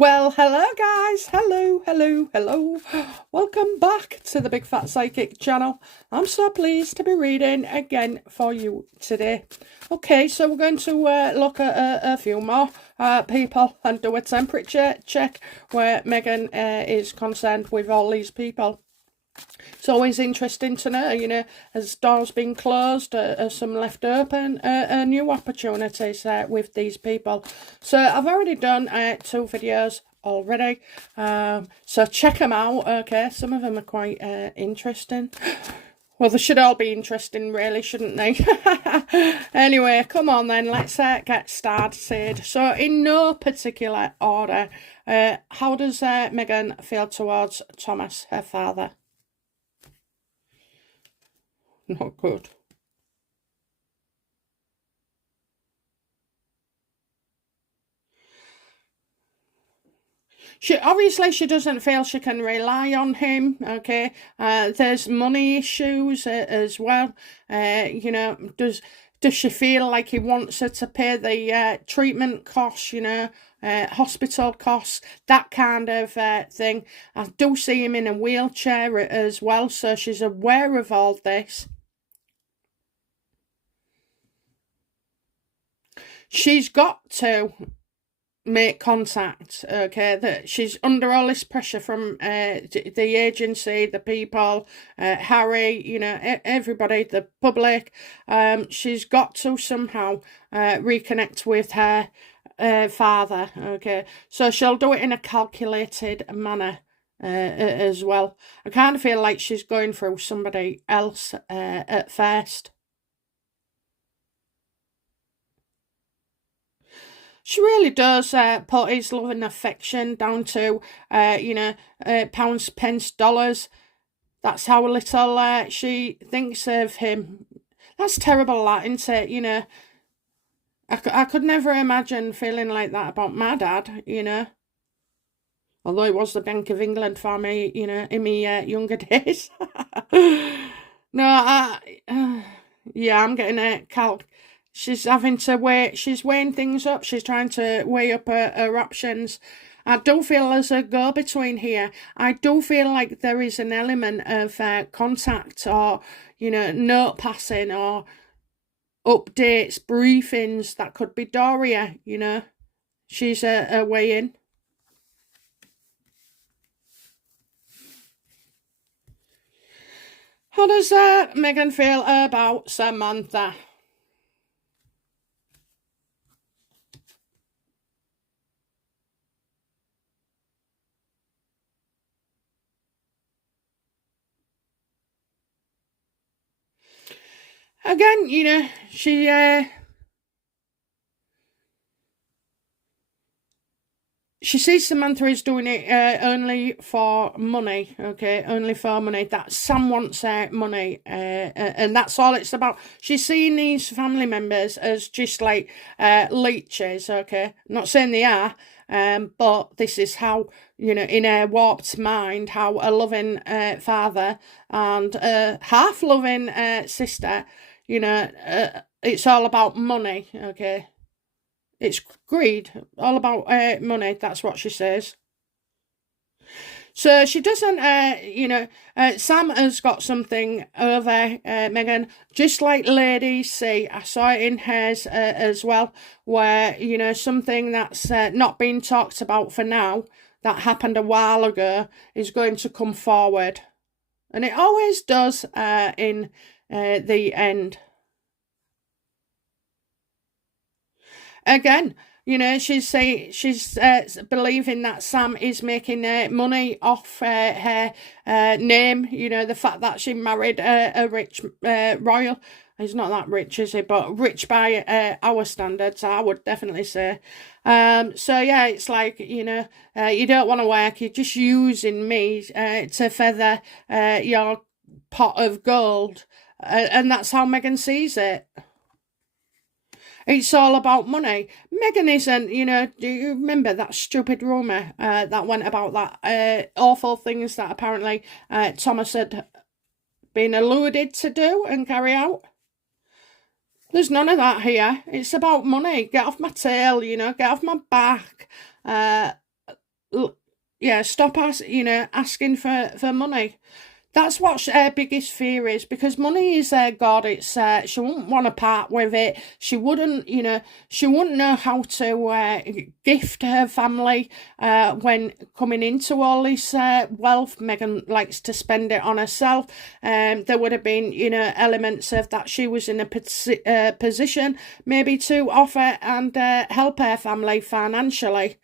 Well, hello guys, hello. Welcome back to the Big Fat Psychic channel. I'm so pleased to be reading again for you today. Okay, so we're going to look at a few more people and do a temperature check where Meghan is concerned with all these people. It's always interesting to know, as doors been closed, as some left open, new opportunities with these people. So I've already done 2 videos already, so check them out. Okay, some of them are quite interesting. Well, they should all be interesting, really, shouldn't they? Anyway, come on then, let's get started. So, in no particular order, how does Meghan feel towards Thomas, her father? Not good. She doesn't feel she can rely on him. Okay, there's money issues as well. Does she feel like he wants her to pay the treatment costs? Hospital costs, that kind of thing. I do see him in a wheelchair as well, so she's aware of all this. She's got to make contact, okay, that she's under all this pressure from the agency, the people, Harry, everybody, the public. She's got to somehow reconnect with her father, okay, so she'll do it in a calculated manner as well. I kind of feel like she's going through somebody else at first. She really does put his love and affection down to, pounds, pence, dollars. That's how little she thinks of him. That's terrible, that, isn't it? I could never imagine feeling like that about my dad, Although it was the Bank of England for me, in my younger days. No, yeah, I'm getting a calc. She's having to weigh, she's weighing things up. She's trying to weigh up her options. I do feel there's a go-between here. I do feel like there is an element of contact or, note passing or updates, briefings. That could be Doria, She's weighing. How does Meghan feel about Samantha? Again, she sees Samantha is doing it only for money, okay? Only for money. That Sam wants money, and that's all it's about. She's seeing these family members as just like leeches, okay? I'm not saying they are, but this is how, in a warped mind, how a loving father and a half-loving sister, it's all about money, okay? It's greed, all about money. That's what she says. So she doesn't, Sam has got something over Meghan, just like ladies see. I saw it in hers as well, where, something that's not been talked about for now, that happened a while ago, is going to come forward. And it always does in the end. Again, she's believing that Sam is making money off her name. The fact that she married a rich royal. He's not that rich, is he? But rich by our standards, I would definitely say. So yeah, it's like, you don't want to work. You're just using me to feather your pot of gold, and that's how Meghan sees it. It's all about money. Meghan isn't, do you remember that stupid rumour that went about that awful things that apparently Thomas had been alluded to do and carry out? There's none of that here. It's about money. Get off my tail, get off my back. yeah, stop asking for money. That's what her biggest fear is, because money is God. It's she wouldn't want to part with it. She wouldn't, she wouldn't know how to gift her family when coming into all this wealth. Meghan likes to spend it on herself. There would have been, elements of that she was in a position maybe to offer and help her family financially.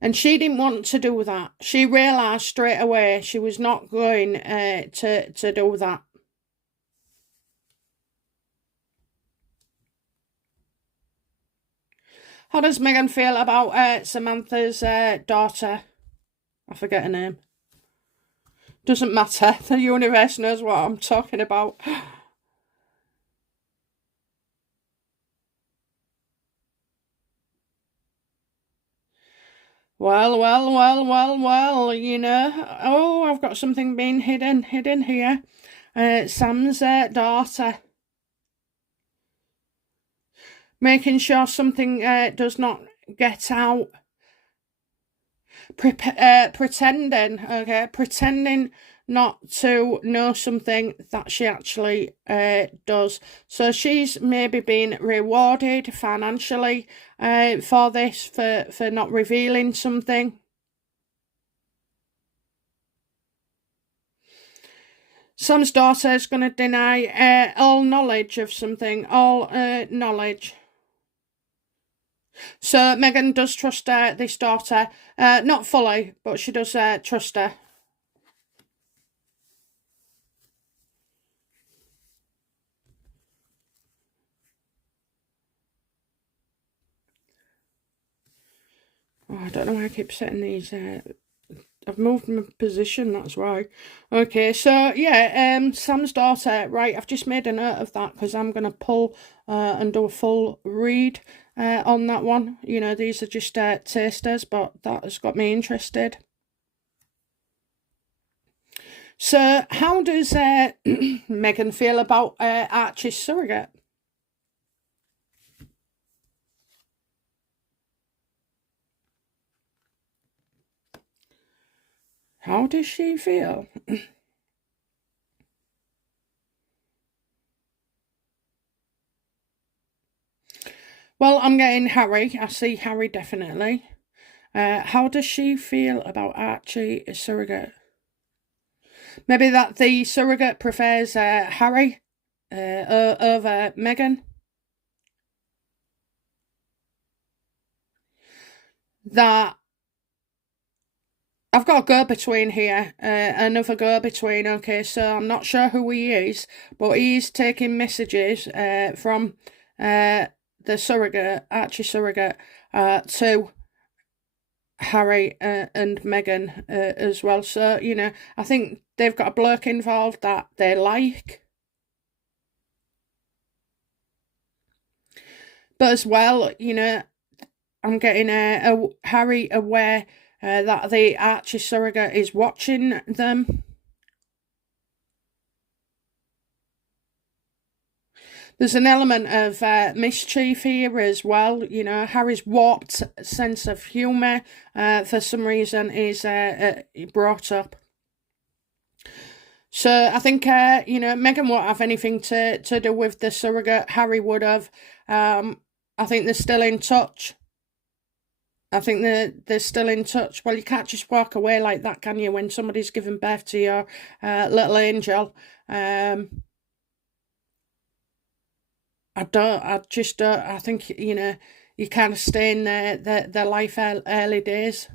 And she didn't want to do that. She realised straight away she was not going to do that. How does Meghan feel about Samantha's daughter? I forget her name. Doesn't matter. The universe knows what I'm talking about. Well, oh, I've got something being hidden here. Sam's daughter. Making sure something does not get out. Pretending not to know something that she actually does. So she's maybe been rewarded financially for this, for not revealing something. Sam's daughter is going to deny all knowledge of something, all knowledge. So Meghan does trust this daughter, not fully, but she does trust her. Oh, I don't know why I keep setting these. I've moved my position, that's why. Okay, so yeah, Sam's daughter, right, I've just made a note of that because I'm going to pull and do a full read on that one. These are just tasters, but that has got me interested. So how does Meghan feel about Archie's surrogate? How does she feel? Well, I'm getting Harry. I see Harry definitely. How does she feel about Archie as surrogate? Maybe that the surrogate prefers Harry over Meghan. That I've got a go-between here, another go-between, okay, so I'm not sure who he is, but he's taking messages from the surrogate, Archie surrogate, to Harry and Meghan as well. So, I think they've got a bloke involved that they like. But as well, I'm getting a Harry aware that the Archie surrogate is watching them. There's an element of mischief here as well. Harry's warped sense of humour for some reason is brought up. So I think, Meghan won't have anything to do with the surrogate. Harry would have. I think they're still in touch. I think they're still in touch. Well, you can't just walk away like that, can you, when somebody's given birth to your little angel? I just don't. I think, you kind of stay in their life early days.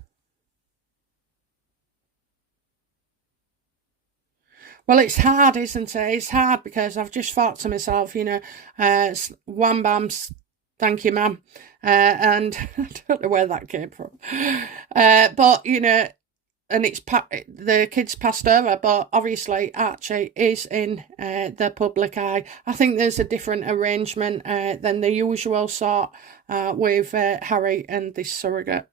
Well, it's hard, isn't it? It's hard because I've just thought to myself, wham bam, thank you, ma'am. And I don't know where that came from. But, and the kids passed over, but obviously Archie is in the public eye. I think there's a different arrangement than the usual sort with Harry and this surrogate.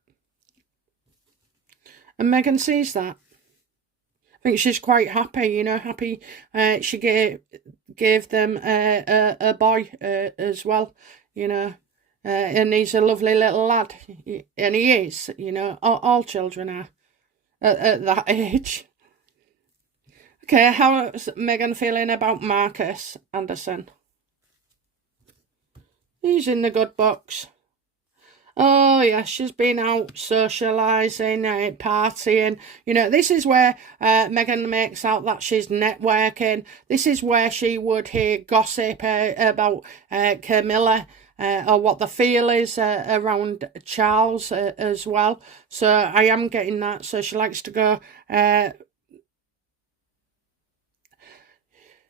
And Meghan sees that. I think she's quite happy, happy she gave them a boy as well, and he's a lovely little lad, and he is, you know, all children are at that age. Okay, how's Meghan feeling about Marcus Anderson? He's in the good books. Oh, yeah, she's been out socialising, partying. You know, this is where Meghan makes out that she's networking. This is where she would hear gossip about Camilla or what the feel is around Charles as well. So I am getting that. So she likes to go...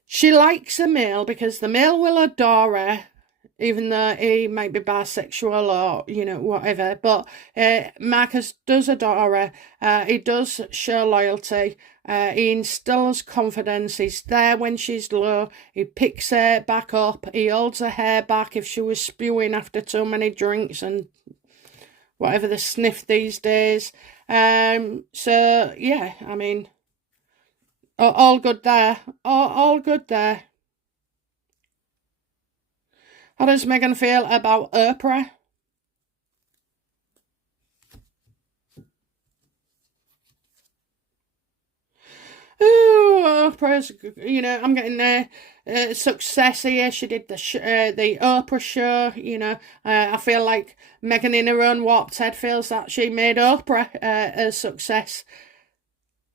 she likes a male because the male will adore her, even though he might be bisexual or, you know, whatever. But Marcus does adore her. He does show loyalty. He instills confidence. He's there when she's low. He picks her back up. He holds her hair back if she was spewing after too many drinks and whatever the sniff these days. So, yeah, I mean, all good there. All good there. How does Meghan feel about OPRAH? Oh, OPRAH's, you know, I'm getting success here. She did the OPRAH show, you know. I feel like Meghan in her own warped head feels that she made OPRAH a success.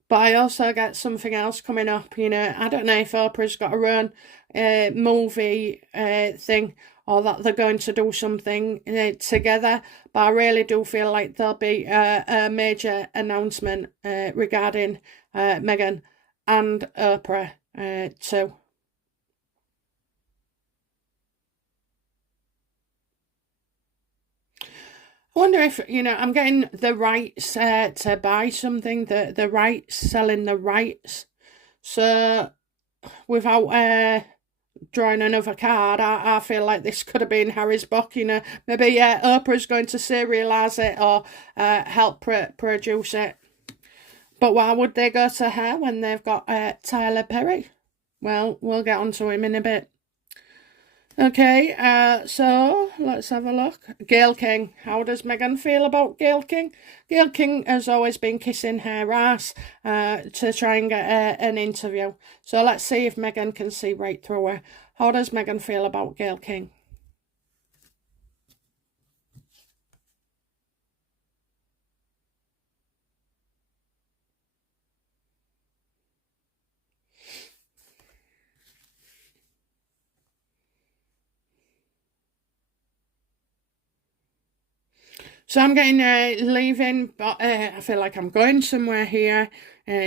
But I also get something else coming up, you know. I don't know if OPRAH's got her own movie thing, or that they're going to do something together. But I really do feel like there'll be a major announcement regarding Meghan and OPRAH too. I wonder if, you know, I'm getting the rights to buy something, the rights, selling the rights. So without drawing another card, I feel like this could have been Harry's book, you know. Maybe OPRAH's going to serialise it or help produce it. But why would they go to her when they've got Tyler Perry? Well, we'll get onto him in a bit. Okay, so let's have a look. GAYLE King. How does Meghan feel about GAYLE King? GAYLE King has always been kissing her ass to try and get an interview. So let's see if Meghan can see right through her. How does Meghan feel about GAYLE King? So I'm getting leaving, but I feel like I'm going somewhere here.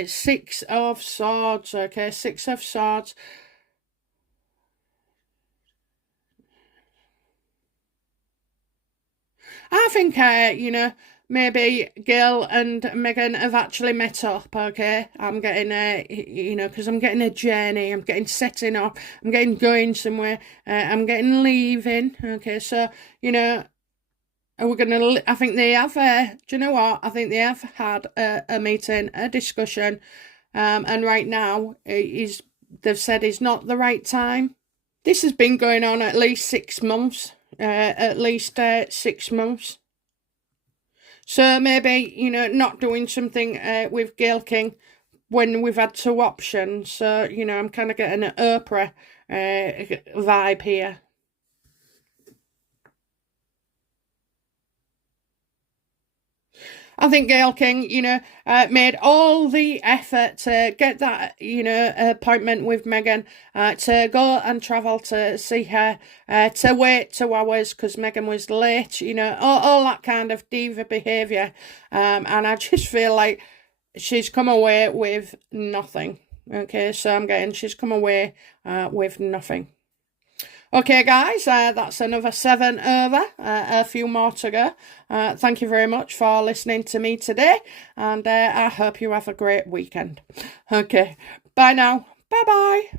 Six of Swords, okay, Six of Swords. I think, you know, maybe GAYLE and Meghan have actually met up, okay? I'm getting, you know, because I'm getting a journey, I'm getting setting up, I'm getting going somewhere, I'm getting leaving, okay? So, you know, we're going to, I think they have, do you know what? I think they have had a meeting, a discussion, and right now, they've said it's not the right time. This has been going on at least 6 months. At least 6 months. So maybe, you know, not doing something with GAYLE King when we've had 2 options. So, you know, I'm kind of getting an OPRAH vibe here. I think GAYLE King, you know, made all the effort to get that, you know, appointment with Meghan, to go and travel to see her, to wait 2 hours because Meghan was late, you know, all that kind of diva behaviour. And I just feel like she's come away with nothing. Okay, so I'm getting she's come away with nothing. Okay, guys, that's another 7 over, a few more to go. Thank you very much for listening to me today, and I hope you have a great weekend. Okay, bye now. Bye-bye.